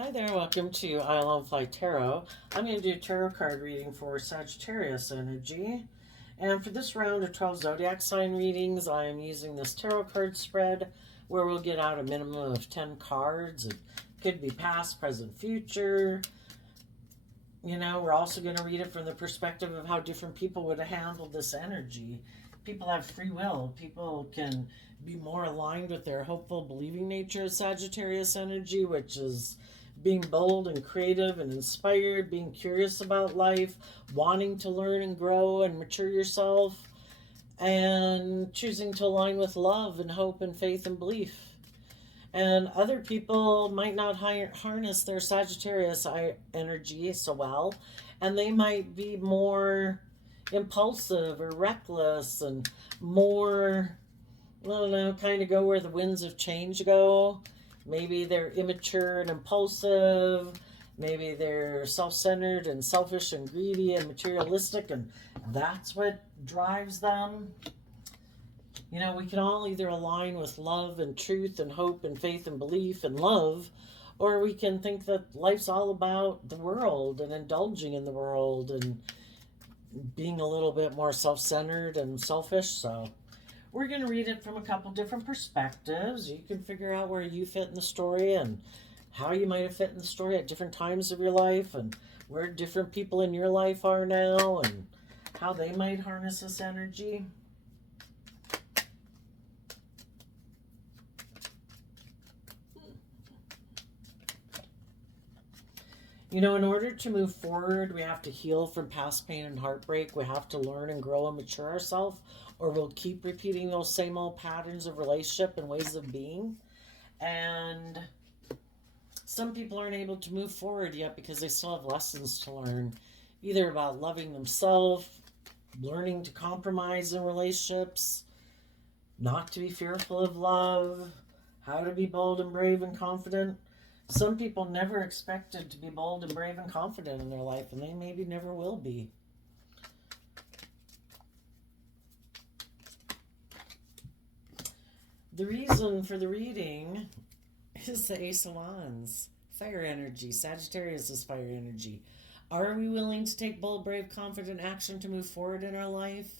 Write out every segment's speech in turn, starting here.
Hi there, welcome to I Love Fly Tarot. I'm going to do a tarot card reading for Sagittarius energy. And for this round of 12 zodiac sign readings, I am using this tarot card spread where we'll get out a minimum of 10 cards. It could be past, present, future. You know, we're also going to read it from the perspective of how different people would have handled this energy. People have free will. People can be more aligned with their hopeful, believing nature of Sagittarius energy, which is being bold and creative and inspired, being curious about life, wanting to learn and grow and mature yourself, and choosing to align with love and hope and faith and belief. And other people might not harness their Sagittarius energy so well, and they might be more impulsive or reckless and more, I don't know, kind of go where the winds of change go. Maybe they're immature and impulsive. Maybe they're self-centered and selfish and greedy and materialistic, and that's what drives them. You know, we can all either align with love and truth and hope and faith and belief and love, or we can think that life's all about the world and indulging in the world and being a little bit more self-centered and selfish. So we're going to read it from a couple different perspectives. You can figure out where you fit in the story and how you might have fit in the story at different times of your life and where different people in your life are now and how they might harness this energy. You know, in order to move forward, we have to heal from past pain and heartbreak. We have to learn and grow and mature ourselves, or we'll keep repeating those same old patterns of relationship and ways of being. And some people aren't able to move forward yet because they still have lessons to learn, either about loving themselves, learning to compromise in relationships, not to be fearful of love, how to be bold and brave and confident. Some people never expected to be bold and brave and confident in their life, and they maybe never will be. The reason for the reading is the Ace of Wands. Fire energy. Sagittarius is fire energy. Are we willing to take bold, brave, confident action to move forward in our life?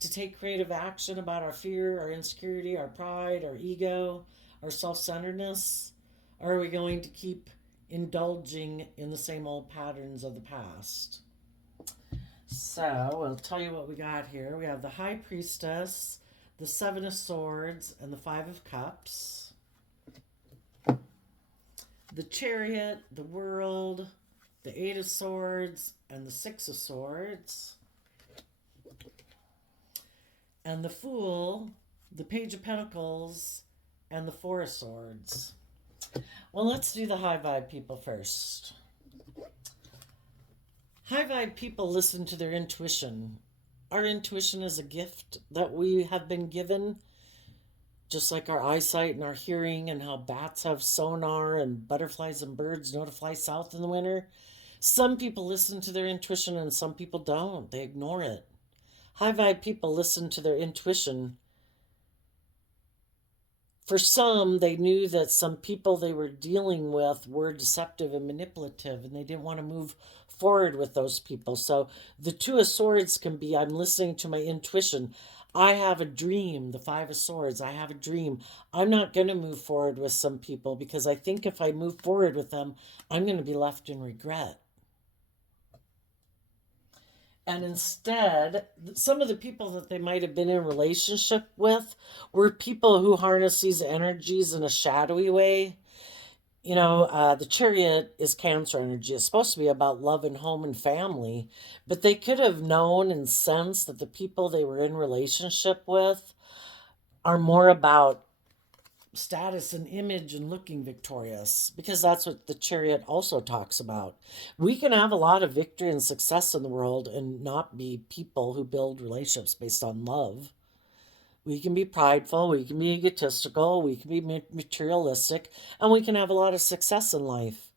To take creative action about our fear, our insecurity, our pride, our ego, our self-centeredness? Or are we going to keep indulging in the same old patterns of the past? So, I'll tell you what we got here. We have the High Priestess, the Seven of Swords, and the Five of Cups. The Chariot, the World, the Eight of Swords, and the Six of Swords. And the Fool, the Page of Pentacles, and the Four of Swords. Well, let's do the high vibe people first. High vibe people listen to their intuition. Our intuition is a gift that we have been given, just like our eyesight and our hearing, and how bats have sonar and butterflies and birds know to fly south in the winter. Some people listen to their intuition and some people don't. They ignore it. High vibe people listen to their intuition. For some, they knew that some people they were dealing with were deceptive and manipulative, and they didn't want to move forward with those people. So the Two of Swords can be, I'm listening to my intuition. I have a dream, the Five of Swords. I have a dream. I'm not going to move forward with some people because I think if I move forward with them, I'm going to be left in regret. And instead, some of the people that they might have been in relationship with were people who harness these energies in a shadowy way. You know, the Chariot is Cancer energy. It's supposed to be about love and home and family. But they could have known and sensed that the people they were in relationship with are more about status and image and looking victorious, because that's what the Chariot also talks about. We can have a lot of victory and success in the world and not be people who build relationships based on love. We can be prideful, we can be egotistical, we can be materialistic, and we can have a lot of success in life.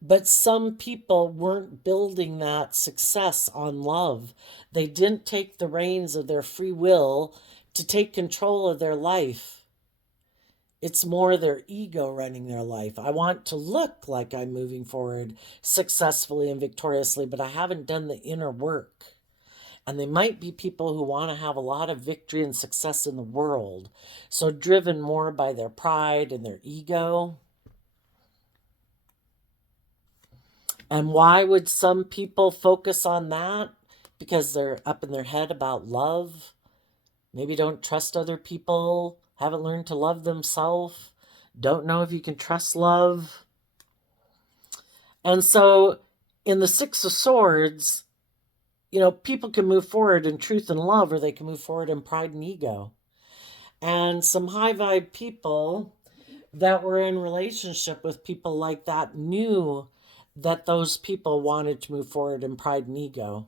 But some people weren't building that success on love. They didn't take the reins of their free will to take control of their life. It's more their ego running their life. I want to look like I'm moving forward successfully and victoriously, but I haven't done the inner work. And they might be people who want to have a lot of victory and success in the world. So driven more by their pride and their ego. And why would some people focus on that? Because they're up in their head about love. Maybe don't trust other people, haven't learned to love themselves, don't know if you can trust love. And so in the Six of Swords, people can move forward in truth and love, or they can move forward in pride and ego. And some high vibe people that were in relationship with people like that knew that those people wanted to move forward in pride and ego.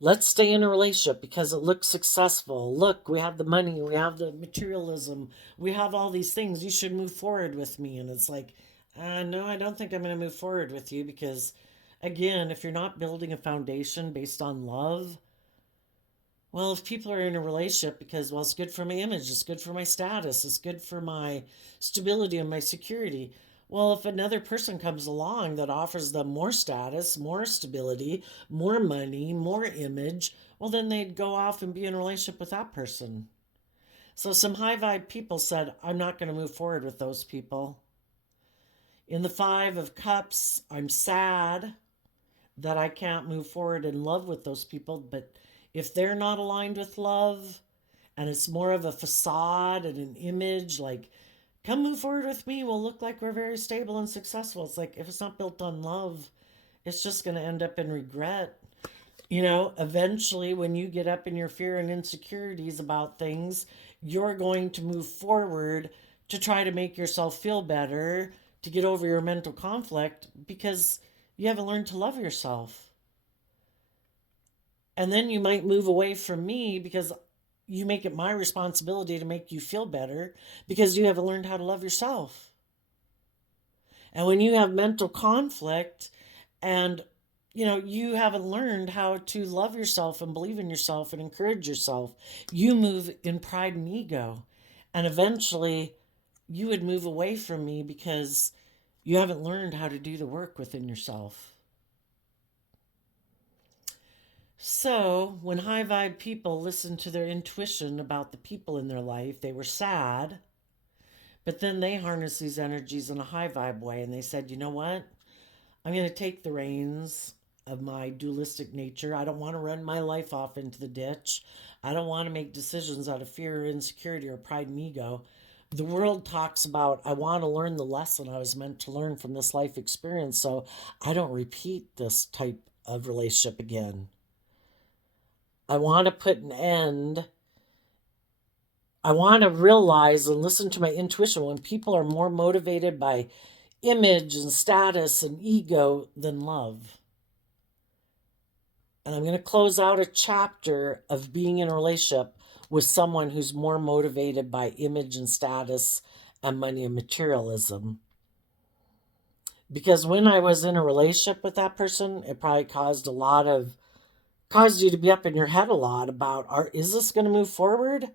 Let's stay in a relationship because it looks successful. Look, we have the money, we have the materialism, we have all these things. You should move forward with me. And it's like, no, I don't think I'm going to move forward with you because, again, if you're not building a foundation based on love, well, if people are in a relationship because, well, it's good for my image, it's good for my status, it's good for my stability and my security. Well, if another person comes along that offers them more status, more stability, more money, more image, well, then they'd go off and be in a relationship with that person. So some high vibe people said, I'm not going to move forward with those people. In the Five of Cups, I'm sad that I can't move forward in love with those people, but if they're not aligned with love and it's more of a facade and an image, like, come move forward with me, we'll look like we're very stable and successful. It's like, if it's not built on love, it's just going to end up in regret. Eventually, when you get up in your fear and insecurities about things, you're going to move forward to try to make yourself feel better, to get over your mental conflict, because you haven't learned to love yourself. And then you might move away from me because you make it my responsibility to make you feel better because you haven't learned how to love yourself. And when you have mental conflict and you haven't learned how to love yourself and believe in yourself and encourage yourself, you move in pride and ego. And eventually you would move away from me because you haven't learned how to do the work within yourself. So, when high vibe people listened to their intuition about the people in their life, they were sad, but then they harnessed these energies in a high vibe way and they said, you know what? I'm going to take the reins of my dualistic nature. I don't want to run my life off into the ditch. I don't want to make decisions out of fear or insecurity or pride and ego. The world talks about, I want to learn the lesson I was meant to learn from this life experience so I don't repeat this type of relationship again. I want to put an end. I want to realize and listen to my intuition when people are more motivated by image and status and ego than love. And I'm going to close out a chapter of being in a relationship with someone who's more motivated by image and status and money and materialism. Because when I was in a relationship with that person, it probably caused you to be up in your head a lot about, is this going to move forward?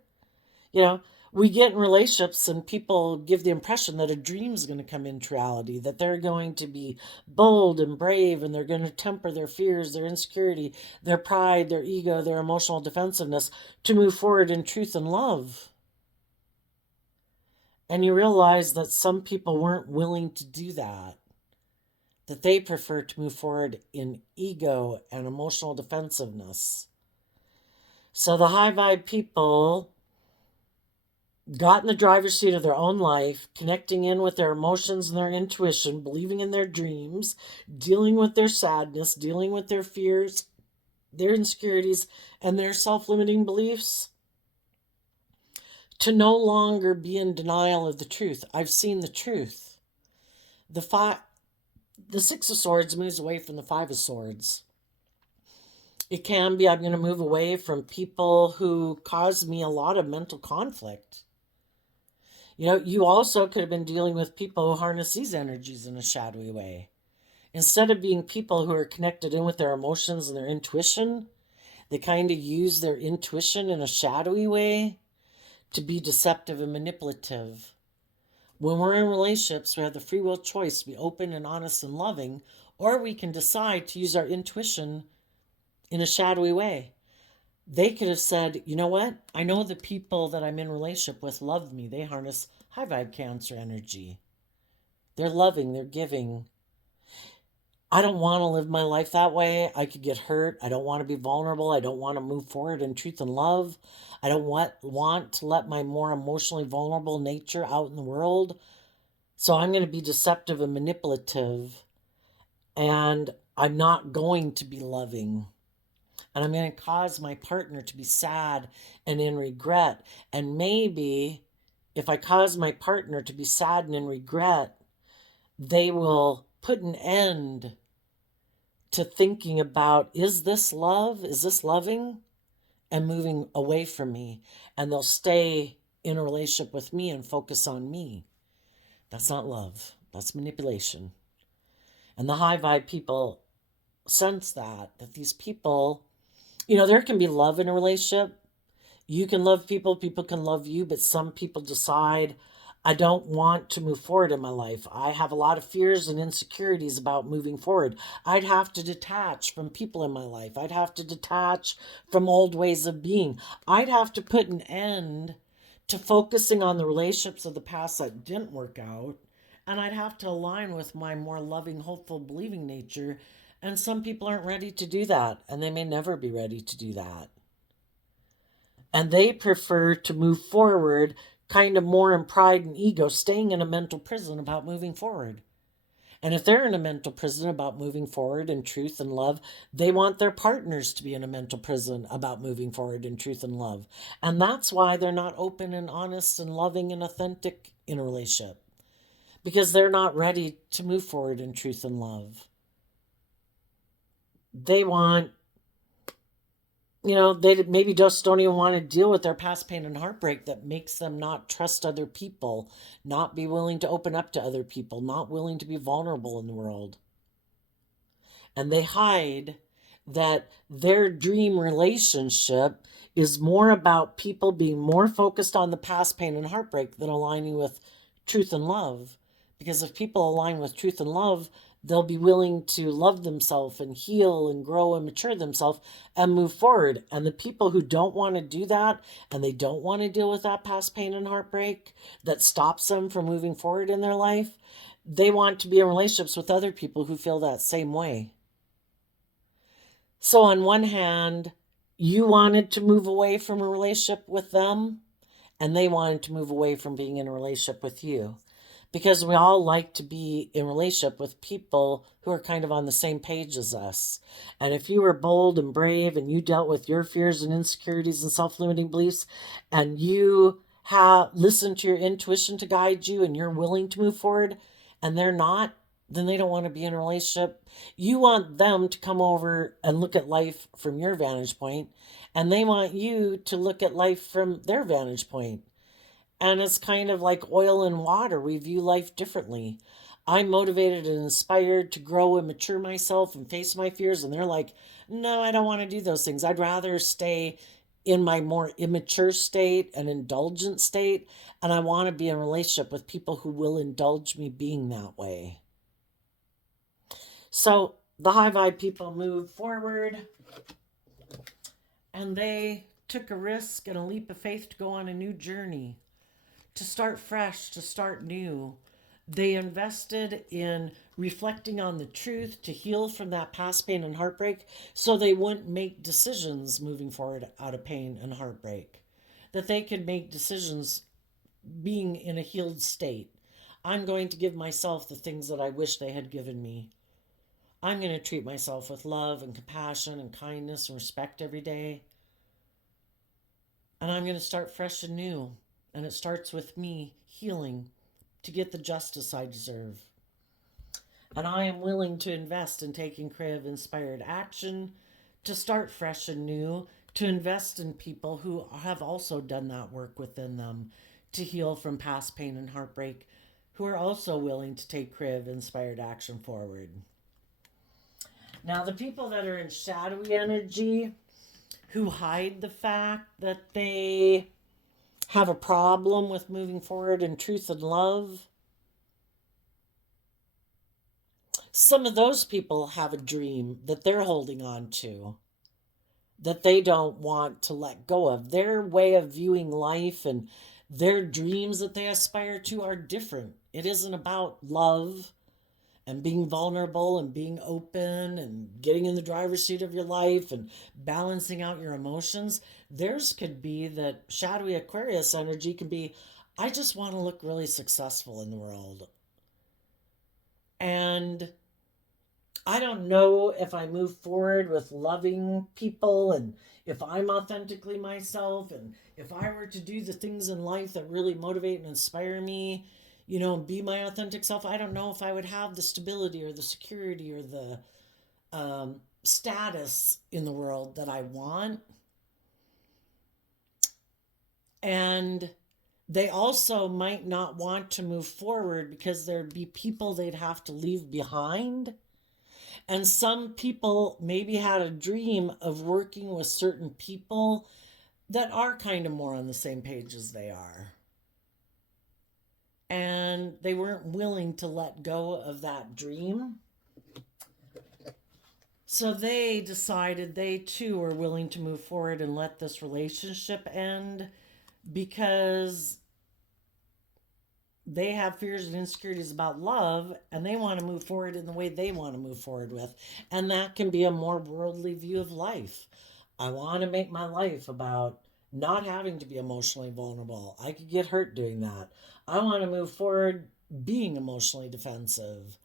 We get in relationships and people give the impression that a dream is going to come into reality, that they're going to be bold and brave and they're going to temper their fears, their insecurity, their pride, their ego, their emotional defensiveness to move forward in truth and love. And you realize that some people weren't willing to do that they prefer to move forward in ego and emotional defensiveness. So the high vibe people got in the driver's seat of their own life, connecting in with their emotions and their intuition, believing in their dreams, dealing with their sadness, dealing with their fears, their insecurities, and their self-limiting beliefs, to no longer be in denial of the truth. I've seen the truth. The Six of Swords moves away from the Five of Swords. It can be, I'm going to move away from people who cause me a lot of mental conflict. You also could have been dealing with people who harness these energies in a shadowy way. Instead of being people who are connected in with their emotions and their intuition, they kind of use their intuition in a shadowy way to be deceptive and manipulative. When we're in relationships, we have the free will choice to be open and honest and loving, or we can decide to use our intuition in a shadowy way. They could have said, you know what? I know the people that I'm in relationship with love me. They harness high vibe Cancer energy. They're loving, they're giving. I don't want to live my life that way. I could get hurt. I don't want to be vulnerable. I don't want to move forward in truth and love. I don't want to let my more emotionally vulnerable nature out in the world. So I'm going to be deceptive and manipulative. And I'm not going to be loving. And I'm going to cause my partner to be sad and in regret. And maybe if I cause my partner to be sad and in regret, they will put an end to thinking about, is this love? Is this loving? And moving away from me. And they'll stay in a relationship with me and focus on me. That's not love. That's manipulation. And the high vibe people sense that these people, there can be love in a relationship. You can love people, people can love you, but some people decide, I don't want to move forward in my life. I have a lot of fears and insecurities about moving forward. I'd have to detach from people in my life. I'd have to detach from old ways of being. I'd have to put an end to focusing on the relationships of the past that didn't work out. And I'd have to align with my more loving, hopeful, believing nature. And some people aren't ready to do that, and they may never be ready to do that. And they prefer to move forward kind of more in pride and ego, staying in a mental prison about moving forward. And if they're in a mental prison about moving forward in truth and love, they want their partners to be in a mental prison about moving forward in truth and love. And that's why they're not open and honest and loving and authentic in a relationship, because they're not ready to move forward in truth and love. They want, they maybe just don't even want to deal with their past pain and heartbreak that makes them not trust other people, not be willing to open up to other people, not willing to be vulnerable in the world. And they hide that their dream relationship is more about people being more focused on the past pain and heartbreak than aligning with truth and love. Because if people align with truth and love, they'll be willing to love themselves and heal and grow and mature themselves and move forward. And the people who don't want to do that, and they don't want to deal with that past pain and heartbreak that stops them from moving forward in their life, they want to be in relationships with other people who feel that same way. So on one hand, you wanted to move away from a relationship with them, and they wanted to move away from being in a relationship with you. Because we all like to be in relationship with people who are kind of on the same page as us. And if you were bold and brave and you dealt with your fears and insecurities and self-limiting beliefs, and you have listened to your intuition to guide you, and you're willing to move forward, and they're not, then they don't want to be in a relationship. You want them to come over and look at life from your vantage point, and they want you to look at life from their vantage point. And it's kind of like oil and water. We view life differently. I'm motivated and inspired to grow and mature myself and face my fears. And they're like, no, I don't want to do those things. I'd rather stay in my more immature state, an indulgent state. And I want to be in a relationship with people who will indulge me being that way. So the high vibe people move forward, and they took a risk and a leap of faith to go on a new journey, to start fresh, to start new. They invested in reflecting on the truth, to heal from that past pain and heartbreak, so they wouldn't make decisions moving forward out of pain and heartbreak. That they could make decisions being in a healed state. I'm going to give myself the things that I wish they had given me. I'm going to treat myself with love and compassion and kindness and respect every day. And I'm going to start fresh and new. And it starts with me healing to get the justice I deserve. And I am willing to invest in taking creative inspired action to start fresh and new, to invest in people who have also done that work within them to heal from past pain and heartbreak, who are also willing to take creative inspired action forward. Now, the people that are in shadowy energy, who hide the fact that they have a problem with moving forward in truth and love. Some of those people have a dream that they're holding on to, that they don't want to let go of. Their way of viewing life and their dreams that they aspire to are different. It isn't about love and being vulnerable and being open and getting in the driver's seat of your life and balancing out your emotions. Theirs could be that shadowy Aquarius energy can be, I just want to look really successful in the world. And I don't know if I move forward with loving people and if I'm authentically myself and if I were to do the things in life that really motivate and inspire me, and be my authentic self, I don't know if I would have the stability or the security or the status in the world that I want. And they also might not want to move forward because there'd be people they'd have to leave behind. And some people maybe had a dream of working with certain people that are kind of more on the same page as they are. And they weren't willing to let go of that dream. So they decided they too were willing to move forward and let this relationship end because they have fears and insecurities about love and they want to move forward in the way they want to move forward with. And that can be a more worldly view of life. I want to make my life about not having to be emotionally vulnerable. I could get hurt doing that. I want to move forward being emotionally defensive.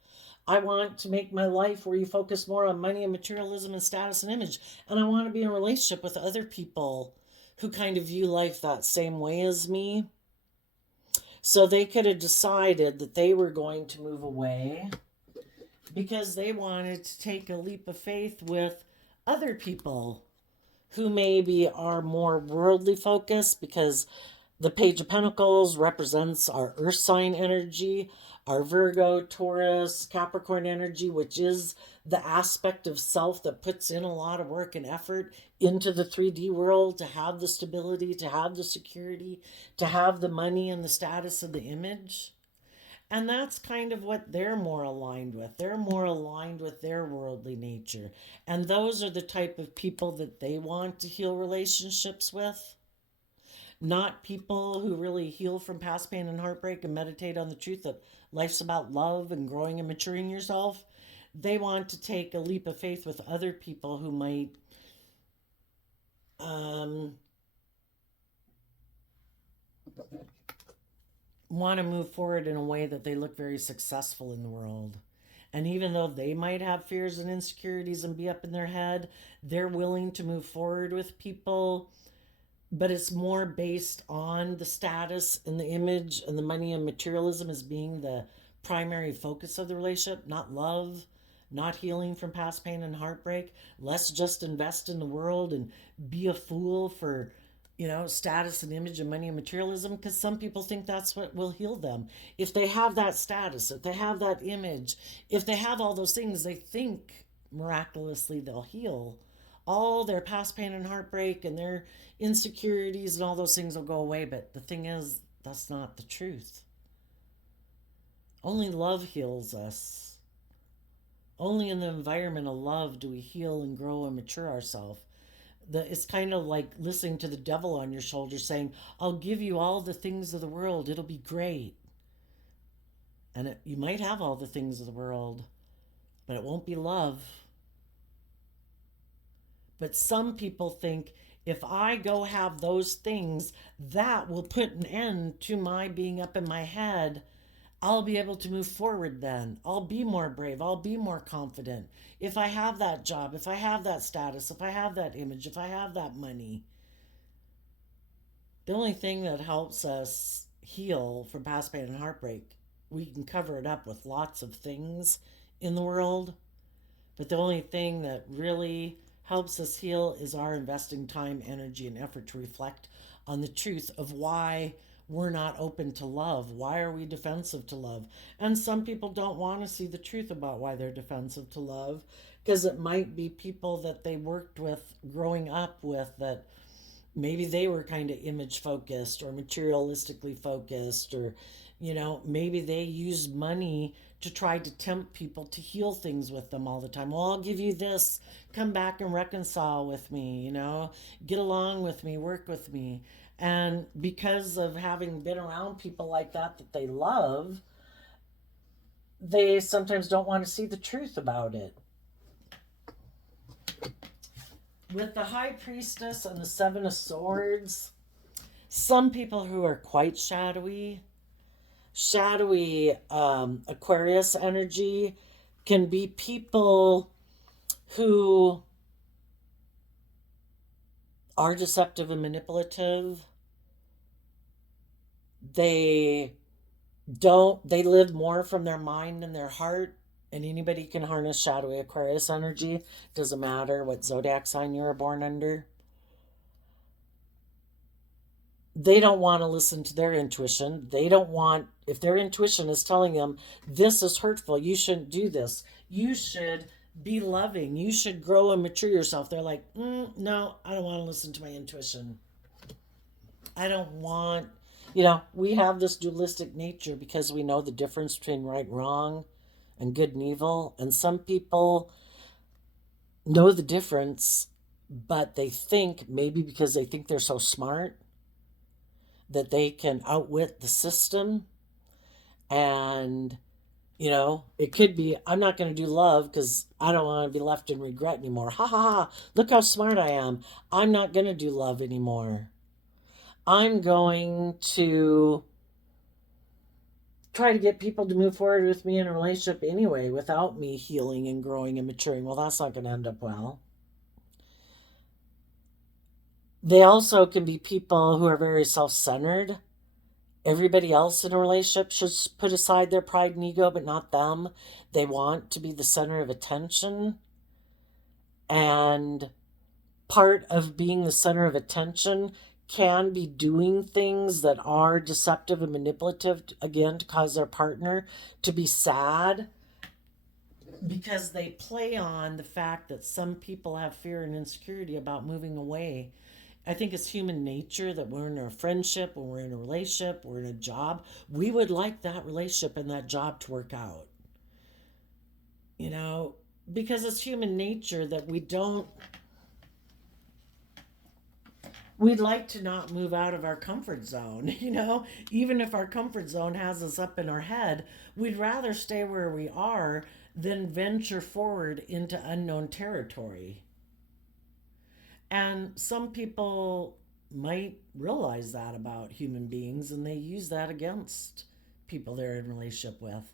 I want to make my life where you focus more on money and materialism and status and image. And I want to be in a relationship with other people who kind of view life that same way as me. So they could have decided that they were going to move away because they wanted to take a leap of faith with other people who maybe are more worldly focused, because the Page of Pentacles represents our earth sign energy, our Virgo, Taurus, Capricorn energy, which is the aspect of self that puts in a lot of work and effort into the 3D world to have the stability, to have the security, to have the money and the status and the image. And that's kind of what they're more aligned with. They're more aligned with their worldly nature. And those are the type of people that they want to heal relationships with. Not people who really heal from past pain and heartbreak and meditate on the truth that life's about love and growing and maturing yourself. They want to take a leap of faith with other people who might want to move forward in a way that they look very successful in the world. And even though they might have fears and insecurities and be up in their head, they're willing to move forward with people. But it's more based on the status and the image and the money and materialism as being the primary focus of the relationship, not love, not healing from past pain and heartbreak. Let's just invest in the world and be a fool for, status and image and money and materialism, because some people think that's what will heal them. If they have that status, if they have that image, if they have all those things, they think miraculously they'll heal. All their past pain and heartbreak and their insecurities and all those things will go away. But the thing is, that's not the truth. Only love heals us. Only in the environment of love do we heal and grow and mature ourselves. It's kind of like listening to the devil on your shoulder saying, I'll give you all the things of the world. It'll be great. And you might have all the things of the world, but it won't be love. But some people think if I go have those things, that will put an end to my being up in my head. I'll be able to move forward then. I'll be more brave. I'll be more confident. If I have that job, if I have that status, if I have that image, if I have that money. The only thing that helps us heal from past pain and heartbreak, we can cover it up with lots of things in the world. But the only thing that really helps us heal is our investing time, energy, and effort to reflect on the truth of why we're not open to love. Why are we defensive to love? And some people don't want to see the truth about why they're defensive to love, because it might be people that they worked with growing up with that maybe they were kind of image focused or materialistically focused, or, maybe they use money to try to tempt people to heal things with them all the time. Well, I'll give you this, come back and reconcile with me, get along with me, work with me. And because of having been around people like that they love, they sometimes don't want to see the truth about it. With the High Priestess and the Seven of Swords, some people who are quite Aquarius energy can be people who are deceptive and manipulative. They live more from their mind and their heart. And anybody can harness shadowy Aquarius energy. Doesn't matter what zodiac sign you were born under. They don't want to listen to their intuition. They don't want, if their intuition is telling them, this is hurtful, you shouldn't do this, you should be loving, you should grow and mature yourself. They're like, no, I don't want to listen to my intuition. I don't want, we have this dualistic nature because we know the difference between right and wrong and good and evil. And some people know the difference, but they think, maybe because they think they're so smart, that they can outwit the system. And, it could be, I'm not going to do love because I don't want to be left in regret anymore. Ha ha ha. Look how smart I am. I'm not going to do love anymore. I'm going to try to get people to move forward with me in a relationship anyway without me healing and growing and maturing. Well, that's not going to end up well. They also can be people who are very self-centered. Everybody else in a relationship should put aside their pride and ego, but not them. They want to be the center of attention. And part of being the center of attention can be doing things that are deceptive and manipulative, again, to cause their partner to be sad, because they play on the fact that some people have fear and insecurity about moving away. I think it's human nature that we're in a friendship, when we're in a relationship, we're in a job, we would like that relationship and that job to work out. Because it's human nature that we'd like to not move out of our comfort zone, even if our comfort zone has us up in our head, we'd rather stay where we are than venture forward into unknown territory. And some people might realize that about human beings, and they use that against people they're in relationship with.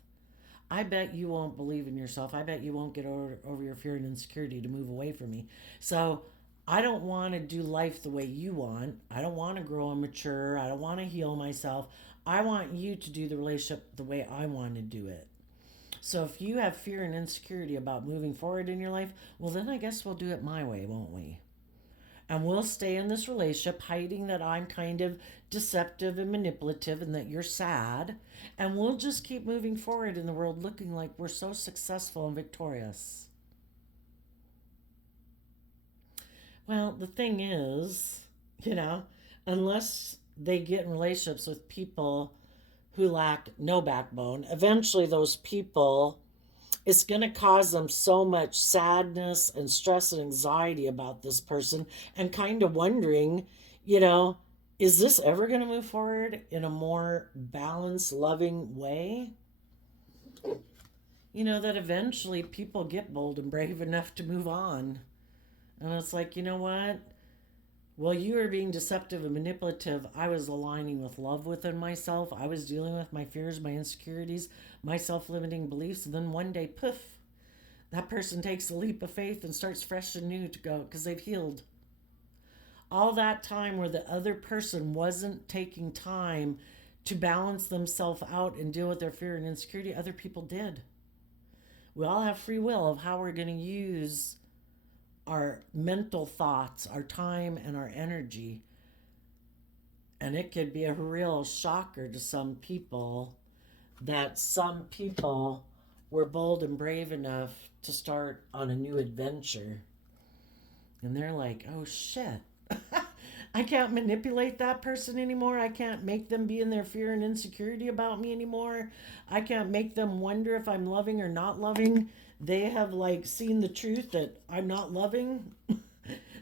I bet you won't believe in yourself. I bet you won't get over your fear and insecurity to move away from me. So I don't want to do life the way you want. I don't want to grow and mature. I don't want to heal myself. I want you to do the relationship the way I want to do it. So if you have fear and insecurity about moving forward in your life, well, then I guess we'll do it my way, won't we? And we'll stay in this relationship hiding that I'm kind of deceptive and manipulative and that you're sad. And we'll just keep moving forward in the world looking like we're so successful and victorious. Well, the thing is, unless they get in relationships with people who lack no backbone, eventually those people, it's going to cause them so much sadness and stress and anxiety about this person, and kind of wondering, is this ever going to move forward in a more balanced, loving way? That eventually people get bold and brave enough to move on. And it's like, you know what? Well, you were being deceptive and manipulative. I was aligning with love within myself. I was dealing with my fears, my insecurities, my self-limiting beliefs. And then one day, poof, that person takes a leap of faith and starts fresh and new to go because they've healed. All that time where the other person wasn't taking time to balance themselves out and deal with their fear and insecurity, other people did. We all have free will of how we're going to use our mental thoughts, our time, and our energy. And it could be a real shocker to some people that some people were bold and brave enough to start on a new adventure. And they're like, oh shit, I can't manipulate that person anymore. I can't make them be in their fear and insecurity about me anymore. I can't make them wonder if I'm loving or not loving. They have like seen the truth that I'm not loving,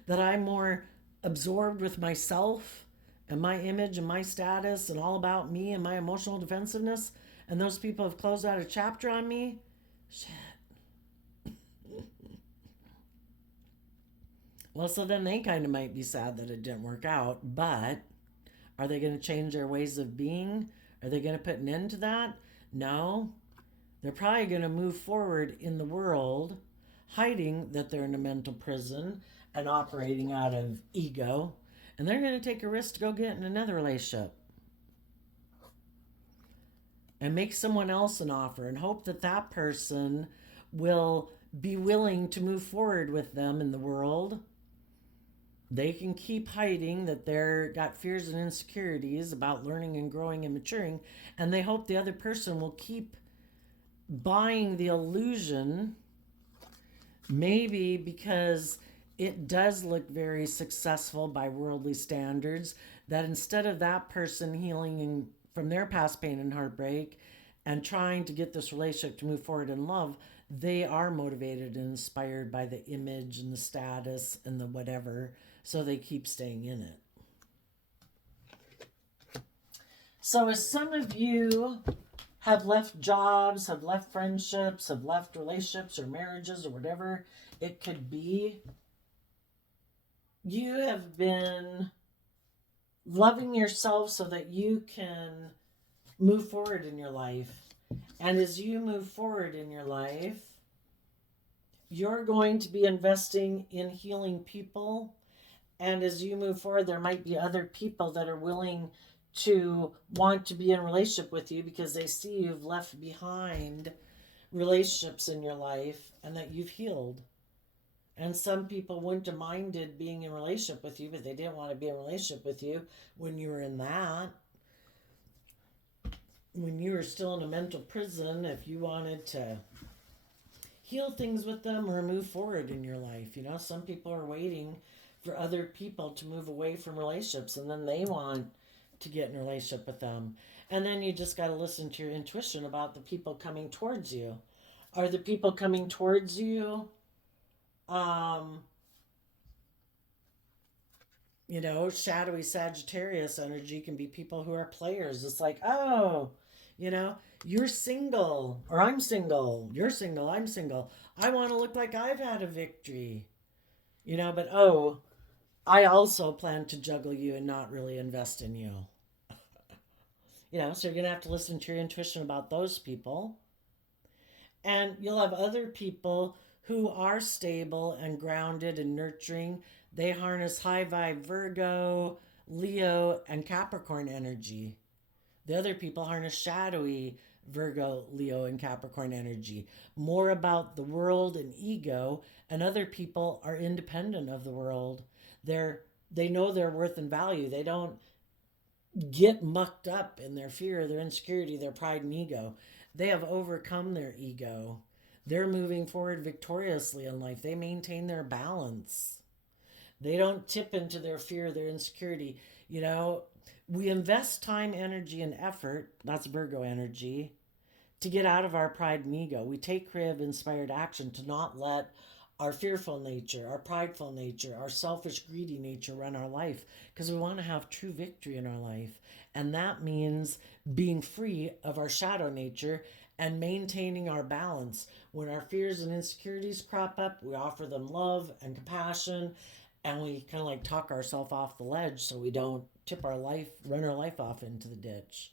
that I'm more absorbed with myself and my image and my status and all about me and my emotional defensiveness. And those people have closed out a chapter on me. Shit. Well, so then they kind of might be sad that it didn't work out, but are they going to change their ways of being? Are they going to put an end to that? No. They're probably going to move forward in the world, hiding that they're in a mental prison and operating out of ego. And they're going to take a risk to go get in another relationship and make someone else an offer and hope that that person will be willing to move forward with them in the world. They can keep hiding that they're got fears and insecurities about learning and growing and maturing, and they hope the other person will keep buying the illusion, maybe because it does look very successful by worldly standards, that instead of that person healing from their past pain and heartbreak and trying to get this relationship to move forward in love, they are motivated and inspired by the image and the status and the whatever, so they keep staying in it. So as some of you have left jobs, have left friendships, have left relationships or marriages or whatever it could be, you have been loving yourself so that you can move forward in your life. And as you move forward in your life, you're going to be investing in healing people. And as you move forward, there might be other people that are willing to want to be in a relationship with you because they see you've left behind relationships in your life and that you've healed. And some people wouldn't have minded being in a relationship with you, but they didn't want to be in a relationship with you when you were in that. When you were still in a mental prison, if you wanted to heal things with them or move forward in your life. You know, some people are waiting for other people to move away from relationships, and then they want to get in a relationship with them. And then you just got to listen to your intuition about the people coming towards you. Are the people coming towards you, you know, shadowy Sagittarius energy can be people who are players. It's like, oh, you know, you're single, or I'm single, you're single, I'm single. I want to look like I've had a victory, you know, but oh, I also plan to juggle you and not really invest in you. You know, so you're going to have to listen to your intuition about those people. And you'll have other people who are stable and grounded and nurturing. They harness high vibe Virgo, Leo, and Capricorn energy. The other people harness shadowy Virgo, Leo, and Capricorn energy. More about the world and ego, and other people are independent of the world. They know their worth and value. They don't get mucked up in their fear, their insecurity, their pride and ego. They have overcome their ego. They're moving forward victoriously in life. They maintain their balance. They don't tip into their fear, their insecurity. You know, we invest time, energy, and effort, that's Virgo energy, to get out of our pride and ego. We take creative, inspired action to not let our fearful nature, our prideful nature, our selfish, greedy nature run our life, because we want to have true victory in our life. And that means being free of our shadow nature and maintaining our balance. When our fears and insecurities crop up, we offer them love and compassion, and we kind of like talk ourselves off the ledge so we don't run our life off into the ditch.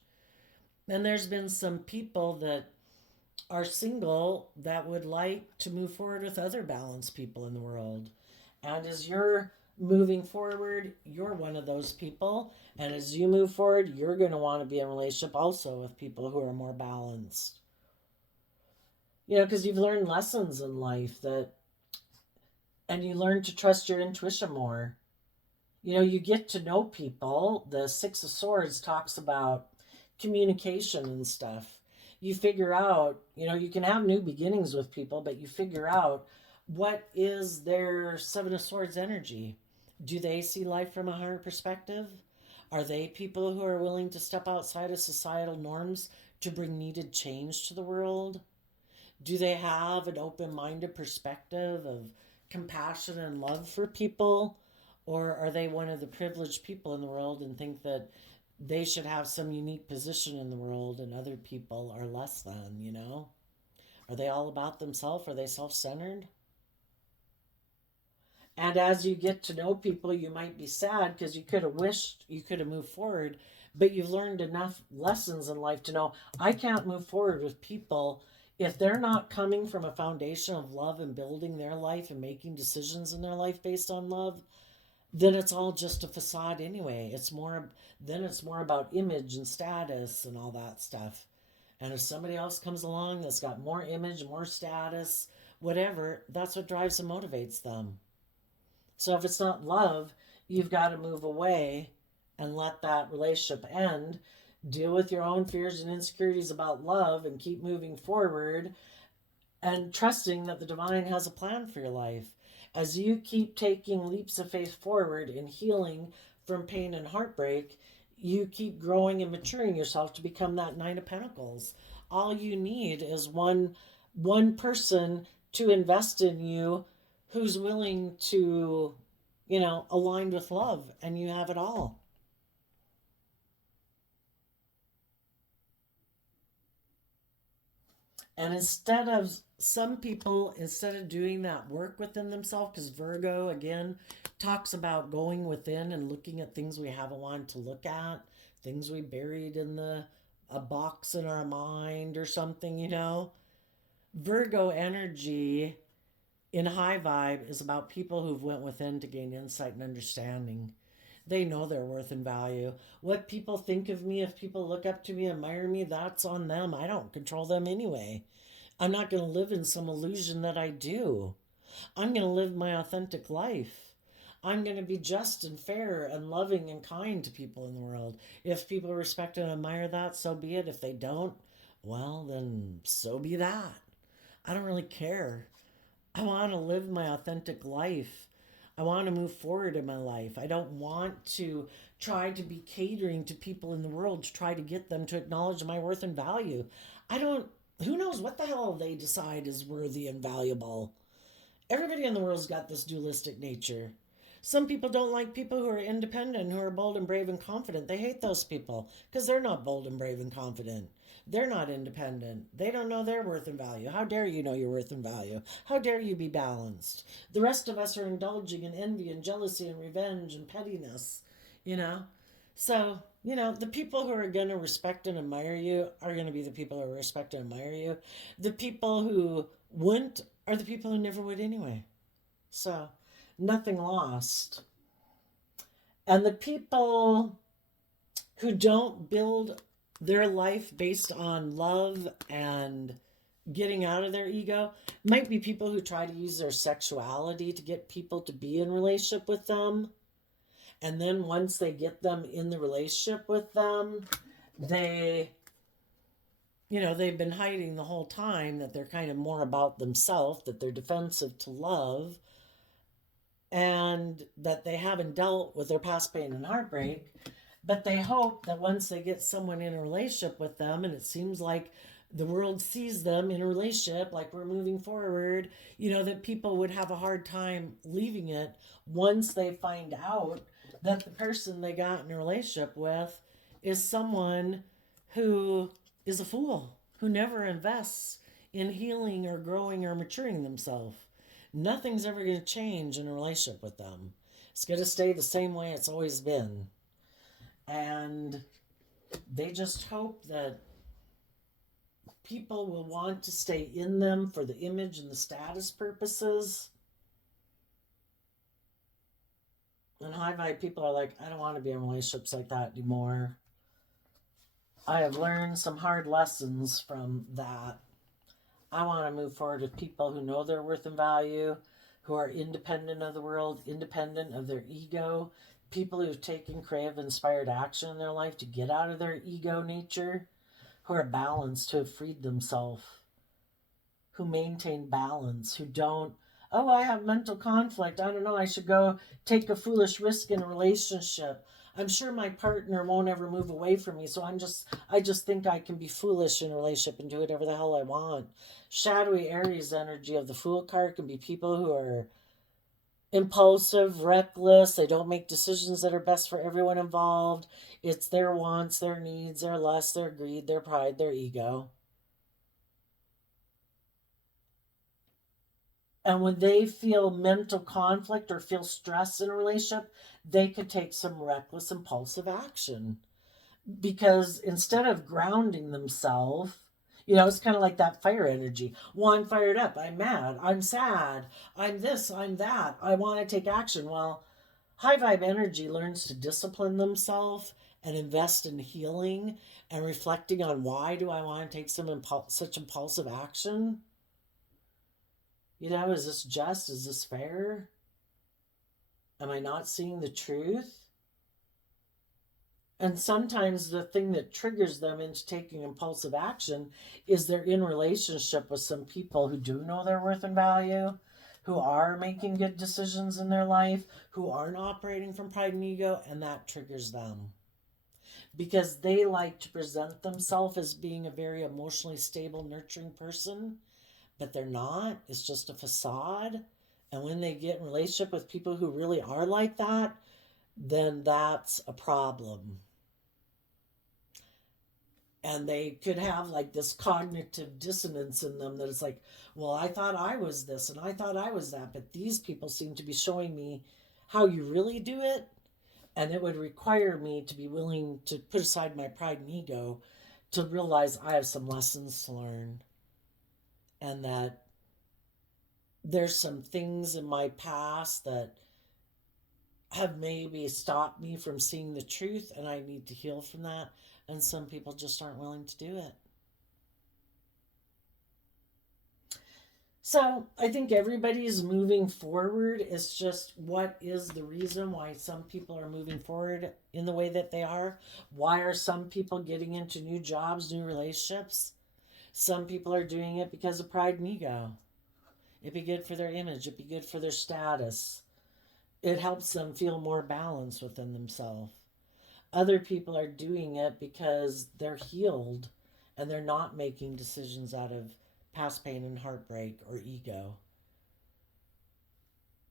And there's been some people that are single that would like to move forward with other balanced people in the world. And as you're moving forward, you're one of those people. And as you move forward, you're going to want to be in a relationship also with people who are more balanced. You know, because you've learned lessons in life and you learn to trust your intuition more. You know, you get to know people. The Six of Swords talks about communication and stuff. You figure out, you know, you can have new beginnings with people, but you figure out what is their Seven of Swords energy. Do they see life from a higher perspective? Are they people who are willing to step outside of societal norms to bring needed change to the world? Do they have an open minded perspective of compassion and love for people? Or are they one of the privileged people in the world and think that they should have some unique position in the world and other people are less than, you know? Are they all about themselves? Are they self centered? And as you get to know people, you might be sad because you could have wished you could have moved forward, but you've learned enough lessons in life to know I can't move forward with people if they're not coming from a foundation of love and building their life and making decisions in their life based on love. Then it's all just a facade anyway. It's more about image and status and all that stuff. And if somebody else comes along that's got more image, more status, whatever, that's what drives and motivates them. So if it's not love, you've got to move away and let that relationship end. Deal with your own fears and insecurities about love and keep moving forward and trusting that the divine has a plan for your life. As you keep taking leaps of faith forward in healing from pain and heartbreak, you keep growing and maturing yourself to become that Nine of Pentacles. All you need is one person to invest in you who's willing to, aligned with love, and you have it all. And instead of doing that work within themselves, because Virgo, again, talks about going within and looking at things we haven't wanted to look at, things we buried in a box in our mind or something. Virgo energy in high vibe is about people who've went within to gain insight and understanding. They know their worth and value. What people think of me, if people look up to me, admire me, that's on them. I don't control them anyway. I'm not going to live in some illusion that I do. I'm going to live my authentic life. I'm going to be just and fair and loving and kind to people in the world. If people respect and admire that, so be it. If they don't, well, then so be that. I don't really care. I want to live my authentic life. I want to move forward in my life. I don't want to try to be catering to people in the world to try to get them to acknowledge my worth and value. I don't, who knows what the hell they decide is worthy and valuable. Everybody in the world's got this dualistic nature. Some people don't like people who are independent, who are bold and brave and confident. They hate those people because they're not bold and brave and confident. They're not independent. They don't know their worth and value. How dare you know your worth and value? How dare you be balanced? The rest of us are indulging in envy and jealousy and revenge and pettiness, you know? So, the people who are going to respect and admire you are going to be the people who respect and admire you. The people who wouldn't are the people who never would anyway. So, nothing lost. And the people who don't build their life based on love and getting out of their ego might be people who try to use their sexuality to get people to be in relationship with them. And then once they get them in the relationship with them, they've been hiding the whole time that they're kind of more about themselves, that they're defensive to love, and that they haven't dealt with their past pain and heartbreak. But they hope that once they get someone in a relationship with them, and it seems like the world sees them in a relationship, like we're moving forward, that people would have a hard time leaving it once they find out that the person they got in a relationship with is someone who is a fool, who never invests in healing or growing or maturing themselves. Nothing's ever going to change in a relationship with them. It's going to stay the same way it's always been. And they just hope that people will want to stay in them for the image and the status purposes. And high vibe people are like, I don't want to be in relationships like that anymore. I have learned some hard lessons from that. I want to move forward with people who know their worth and value, who are independent of the world, independent of their ego, people who've taken creative, inspired action in their life to get out of their ego nature, who are balanced, who have freed themselves, who maintain balance, who don't Oh, I have mental conflict. I don't know. I should go take a foolish risk in a relationship. I'm sure my partner won't ever move away from me, so I just think I can be foolish in a relationship and do whatever the hell I want. Shadowy Aries energy of the Fool card can be people who are impulsive, reckless. They don't make decisions that are best for everyone involved. It's their wants, their needs, their lust, their greed, their pride, their ego. And when they feel mental conflict or feel stress in a relationship, they could take some reckless, impulsive action. Because instead of grounding themselves, it's kind of like that fire energy. Well, I'm fired up. I'm mad. I'm sad. I'm this. I'm that. I want to take action. Well, high vibe energy learns to discipline themselves and invest in healing and reflecting on why do I want to take such impulsive action? Is this just? Is this fair? Am I not seeing the truth? And sometimes the thing that triggers them into taking impulsive action is they're in relationship with some people who do know their worth and value, who are making good decisions in their life, who aren't operating from pride and ego, and that triggers them. Because they like to present themselves as being a very emotionally stable, nurturing person, but they're not. It's just a facade. And when they get in relationship with people who really are like that, then that's a problem. And they could have like this cognitive dissonance in them that it's like, well, I thought I was this and I thought I was that, but these people seem to be showing me how you really do it. And it would require me to be willing to put aside my pride and ego to realize I have some lessons to learn and that there's some things in my past that have maybe stopped me from seeing the truth and I need to heal from that. And some people just aren't willing to do it. So I think everybody's moving forward. It's just what is the reason why some people are moving forward in the way that they are? Why are some people getting into new jobs, new relationships? Some people are doing it because of pride and ego. It'd be good for their image. It'd be good for their status. It helps them feel more balanced within themselves. Other people are doing it because they're healed and they're not making decisions out of past pain and heartbreak or ego.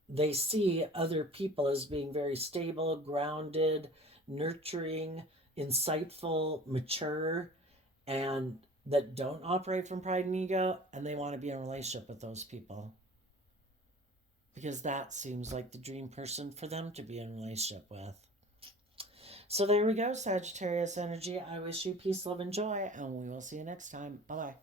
They see other people as being very stable, grounded, nurturing, insightful, mature, and that don't operate from pride and ego, and they want to be in a relationship with those people. Because that seems like the dream person for them to be in a relationship with. So there we go, Sagittarius energy. I wish you peace, love, and joy, and we will see you next time. Bye-bye.